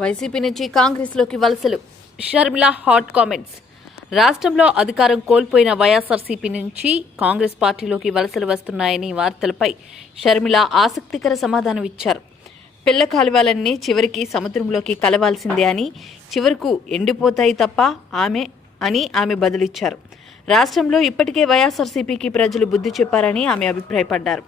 YCP నుంచి కాంగ్రెస్లోకి వలసలు. Sharmila hot comments. రాష్ట్రంలో అధికారం కోల్పోయిన వైఎస్ఆర్సీపీ నుంచి కాంగ్రెస్ పార్టీలోకి వలసలు వస్తున్నాయని వార్తలపై షర్మిల ఆసక్తికర సమాధానం ఇచ్చారు. పిల్ల కాలువలన్నీ చివరికి సముద్రంలోకి కలవాల్సిందే అని చివరకు ఎండిపోతాయి తప్ప ఆమె అని ఆమె బదులిచ్చారు. రాష్ట్రంలో ఇప్పటికే వైఎస్ఆర్సీపీకి ప్రజలు బుద్ధి చెప్పారని ఆమె అభిప్రాయపడ్డారు.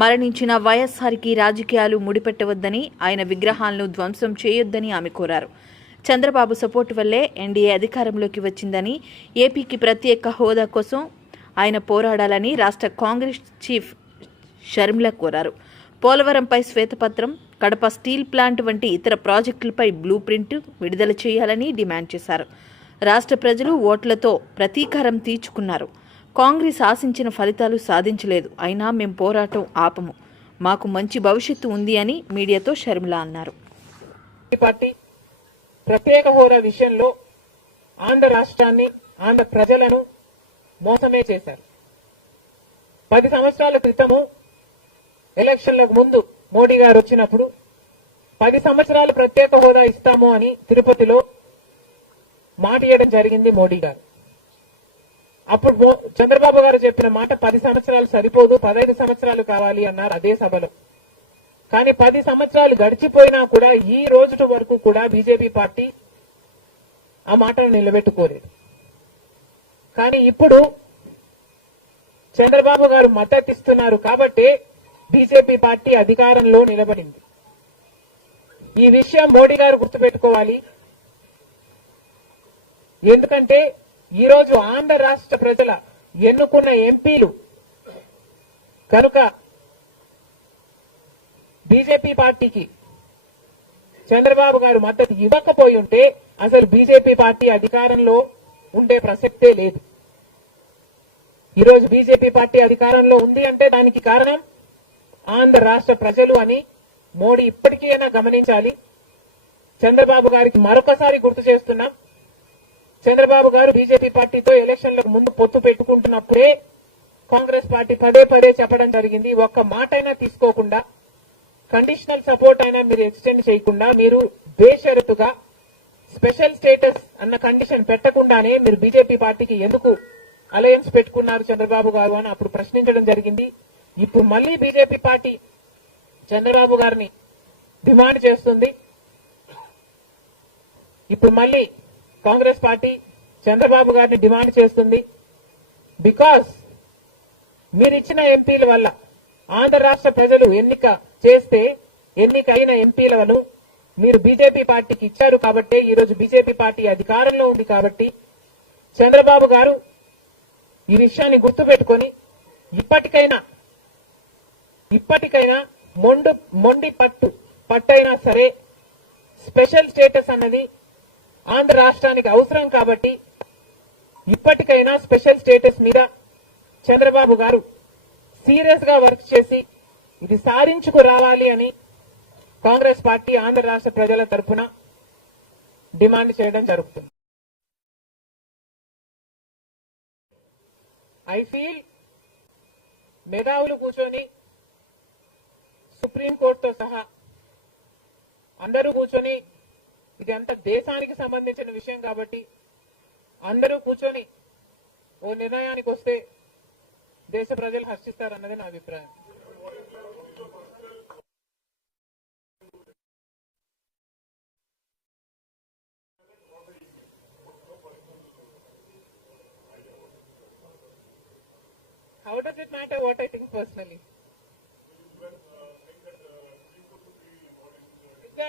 మరణించిన వైఎస్ఆర్కి రాజకీయాలు ముడిపెట్టవద్దని ఆయన విగ్రహాలను ధ్వంసం చేయొద్దని ఆమె కోరారు. చంద్రబాబు సపోర్టు వల్లే ఎన్డీఏ అధికారంలోకి వచ్చిందని ఏపీకి ప్రత్యేక హోదా కోసం ఆయన పోరాడాలని రాష్ట్ర కాంగ్రెస్ చీఫ్ షర్మిల కోరారు. పోలవరంపై శ్వేతపత్రం కడప స్టీల్ ప్లాంట్ వంటి ఇతర ప్రాజెక్టులపై బ్లూ ప్రింట్ విడుదల చేయాలని డిమాండ్ చేశారు. రాష్ట్ర ప్రజలు ఓట్లతో ప్రతీకారం తీర్చుకున్నారు. కాంగ్రెస్ ఆశించిన ఫలితాలు సాధించలేదు. అయినా మేం పోరాటం ఆపము. మాకు మంచి భవిష్యత్తు ఉంది అని మీడియాతో షర్మిల అన్నారు. పార్టీ ప్రత్యేక హోదా విషయంలో ఆంధ్ర రాష్ట్రాన్ని ఆంధ్ర ప్రజలను మోసమే చేశారు. పది సంవత్సరాల క్రితము ఎలక్షన్లకు ముందు మోడీ గారు వచ్చినప్పుడు పది సంవత్సరాలు ప్రత్యేక హోదా ఇస్తాము అని తిరుపతిలో మాట ఇవ్వడం జరిగింది మోడీ గారు. అప్పుడు చంద్రబాబు గారు చెప్పిన మాట పది సంవత్సరాలు సరిపోదు పదహైదు సంవత్సరాలు కావాలి అన్నారు అదే సభలో. కానీ పది సంవత్సరాలు గడిచిపోయినా కూడా ఈ రోజు వరకు కూడా బీజేపీ పార్టీ ఆ మాటను నిలబెట్టుకోలేదు. కానీ ఇప్పుడు చంద్రబాబు గారు మద్దతు ఇస్తున్నారు కాబట్టి బీజేపీ పార్టీ అధికారంలో నిలబడింది. ఈ విషయం మోడీ గారు గుర్తుపెట్టుకోవాలి. ఎందుకంటే ఈ రోజు ఆంధ్ర రాష్ట్ర ప్రజల ఎన్నుకున్న ఎంపీలు కనుక బీజేపీ పార్టీకి చంద్రబాబు గారు మద్దతు ఇవ్వకపోయి ఉంటే అసలు బీజేపీ పార్టీ అధికారంలో ఉండే ప్రసక్తే లేదు. ఈరోజు బీజేపీ పార్టీ అధికారంలో ఉంది అంటే దానికి కారణం ఆంధ్ర రాష్ట్ర ప్రజలు అని మోడీ ఇప్పటికీ అయినా గమనించాలి. చంద్రబాబు గారికి మరొకసారి గుర్తు చేస్తున్నాం. చంద్రబాబు గారు బీజేపీ పార్టీతో ఎలక్షన్లకు ముందు పొత్తు పెట్టుకుంటున్నప్పుడే కాంగ్రెస్ పార్టీ పదే పదే చెప్పడం జరిగింది. ఒక్క మాట అయినా తీసుకోకుండా కండిషనల్ సపోర్ట్ అయినా మీరు ఎక్స్టెండ్ చేయకుండా మీరు బేషరతుగా స్పెషల్ స్టేటస్ అన్న కండిషన్ పెట్టకుండానే మీరు బీజేపీ పార్టీకి ఎందుకు అలయన్స్ పెట్టుకున్నారు చంద్రబాబు గారు అని అప్పుడు ప్రశ్నించడం జరిగింది. ఇప్పుడు మళ్ళీ బీజేపీ పార్టీ చంద్రబాబు గారిని డిమాండ్ చేస్తుంది. ఇప్పుడు మళ్ళీ కాంగ్రెస్ పార్టీ చంద్రబాబు గారిని డిమాండ్ చేస్తుంది. బికాస్ మీరిచ్చిన ఎంపీల వల్ల ఆంధ్ర రాష్ట్ర ప్రజలు ఎన్నిక చేస్తే ఎన్నికైన ఎంపీలను మీరు బీజేపీ పార్టీకి ఇచ్చారు కాబట్టి ఈ రోజు బీజేపీ పార్టీ అధికారంలో ఉంది కాబట్టి చంద్రబాబు గారు ఈ విషయాన్ని గుర్తుపెట్టుకొని ఇప్పటికైనా ఇప్పటికైనా మొండు మొండి పట్టు పట్టైనా సరే స్పెషల్ స్టేటస్ అన్నది ఆంధ్ర రాష్ట్రానికి అవసరం కాబట్టి ఇప్పటికైనా స్పెషల్ స్టేటస్ మీద చంద్రబాబు గారు సీరియస్గా వర్క్ చేసి ఇది సాధించుకు రావాలి అని కాంగ్రెస్ పార్టీ ఆంధ్ర రాష్ట్ర ప్రజల తరఫున డిమాండ్ చేయడం జరుగుతుంది. ఐ ఫీల్ మేధావులు కూర్చొని సుప్రీంకోర్టుతో సహా అందరూ కూర్చొని ఇది అంత దేశానికి సంబంధించిన విషయం కాబట్టి అందరూ కూర్చొని ఓ నిర్ణయానికి వస్తే దేశ ప్రజలు హర్షిస్తారన్నది నా అభిప్రాయం How does it matter what I think personally?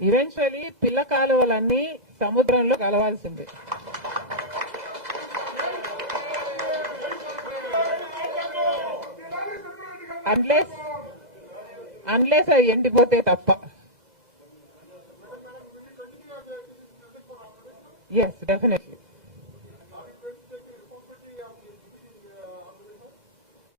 Eventually పిల్ల కాలువలన్నీ సముద్రంలో కలవాల్సిందే. అన్లెస్ అన్లెస్ అవి ఎండిపోతే తప్ప. Yes definitely